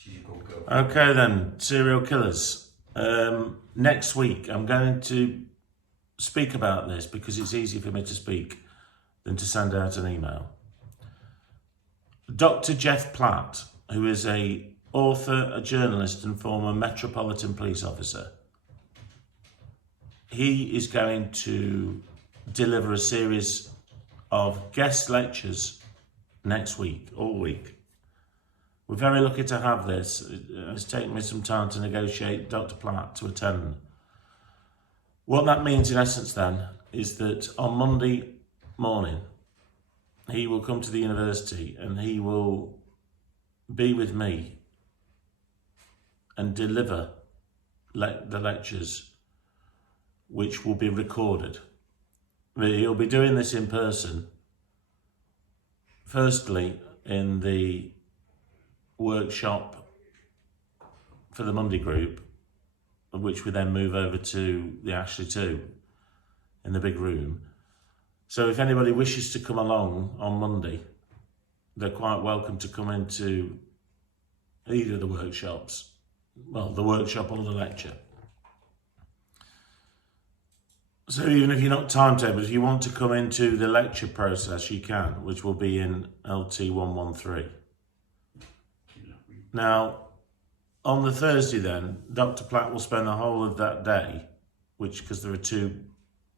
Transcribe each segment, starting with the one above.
She's a good girl. Okay then, serial killers. Next week I'm going to speak about this because it's easier for me to speak than to send out an email. Dr. Geoff Platt, who is a author, a journalist and former Metropolitan Police officer, he is going to deliver a series of guest lectures next week, all week. We're very lucky to have this. It's taken me some time to negotiate Dr. Platt to attend. What that means in essence then is that on Monday morning, he will come to the university and he will be with me and deliver the lectures, which will be recorded. He'll be doing this in person, firstly in the workshop for the Monday group, which we then move over to the Ashley 2 in the big room. So if anybody wishes to come along on Monday, they're quite welcome to come into either of the workshops, well, the workshop or the lecture. So even if you're not timetabled, if you want to come into the lecture process, you can, which will be in LT113. Now, on the Thursday then, Dr. Platt will spend the whole of that day, because there are two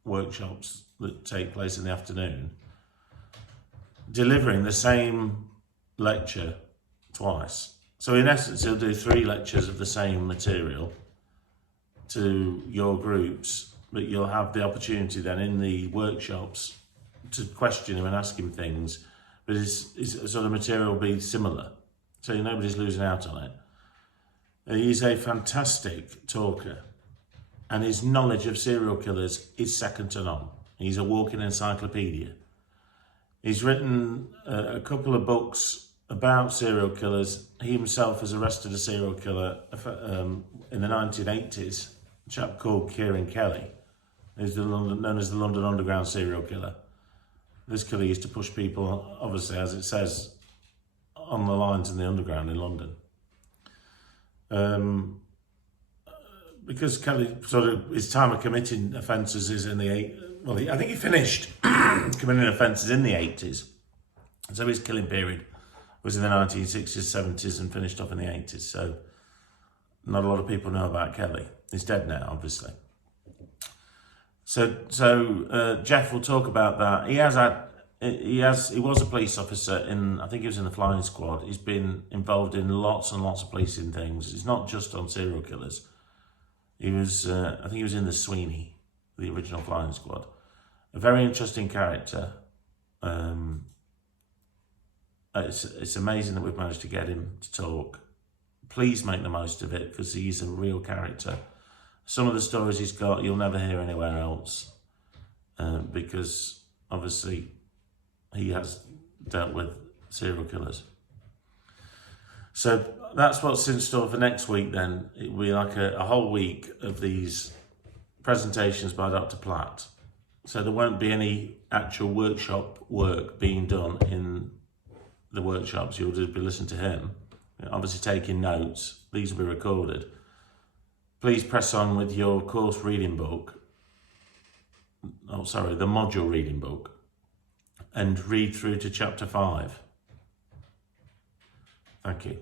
workshops that take place in the afternoon, delivering the same lecture twice. So in essence, he'll do 3 lectures of the same material to your groups, but you'll have the opportunity then in the workshops to question him and ask him things, but his sort of material will be similar, so nobody's losing out on it. He's a fantastic talker, and his knowledge of serial killers is second to none. He's a walking encyclopedia. He's written a couple of books about serial killers. He himself has arrested a serial killer in the 1980s, a chap called Kieran Kelly, who's known as the London Underground serial killer. This killer used to push people, obviously, as it says, on the lines in the underground in London. Because Kelly, sort of, his time of committing offences is in the I think he finished committing offences in the 80s. So his killing period was in the 1960s, 70s and finished off in the 80s. So not a lot of people know about Kelly. He's dead now, obviously. So Geoff will talk about that. He was a police officer I think he was in the flying squad. He's been involved in lots and lots of policing things. It's not just on serial killers. He was, I think he was in the Sweeney, the original flying squad. A very interesting character. It's amazing that we've managed to get him to talk. Please make the most of it, because he's a real character. Some of the stories he's got, you'll never hear anywhere else, because obviously he has dealt with serial killers. So that's what's in store for next week then. It'll be like a whole week of these presentations by Dr. Platt. So there won't be any actual workshop work being done in the workshops. You'll just be listening to him, obviously taking notes. These will be recorded. Please press on with your course reading book. Oh, sorry, the module reading book, and read through to chapter 5. Thank you.